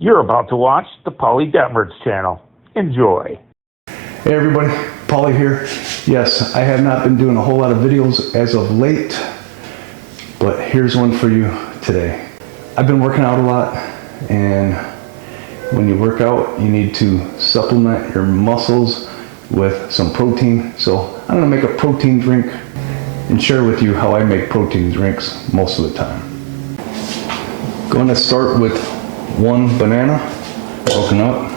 You're about to watch the Paulie Detmers channel. Enjoy. Hey everybody, Paulie here. Yes, I have not been doing a whole lot of videos as of late, but here's one for you today. I've been working out a lot, and when you work out, you need to supplement your muscles with some protein. So I'm gonna make a protein drink and share with you how I make protein drinks most of the time. Going to start with one banana, broken up.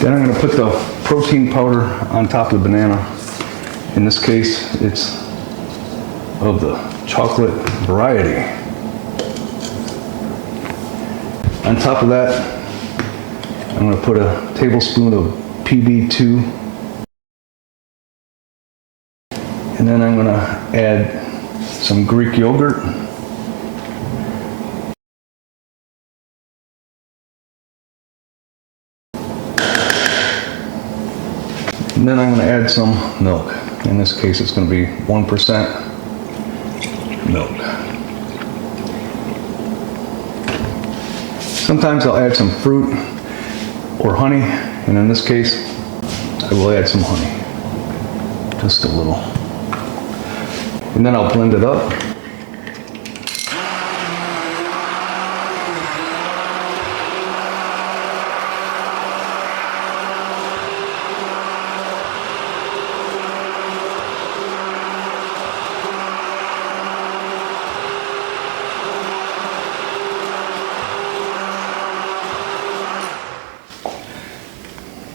Then I'm going to put the protein powder on top of the banana. In this case, it's of the chocolate variety. On top of that, I'm going to put a tablespoon of PB2. And then I'm going to add some Greek yogurt. And then I'm going to add some milk. In this case, it's going to be 1% milk. Sometimes I'll add some fruit or honey, and in this case, I will add some honey. Just a little. And then I'll blend it up.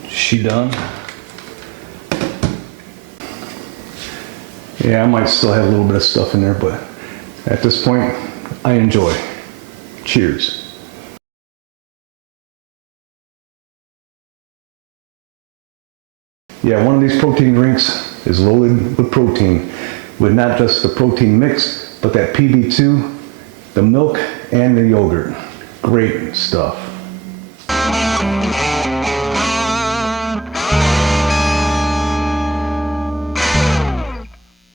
She done? Yeah, I might still have a little bit of stuff in there, but at this point, I enjoy. Cheers. Yeah, one of these protein drinks is loaded with protein, with not just the protein mix, but that PB2, the milk, and the yogurt. Great stuff.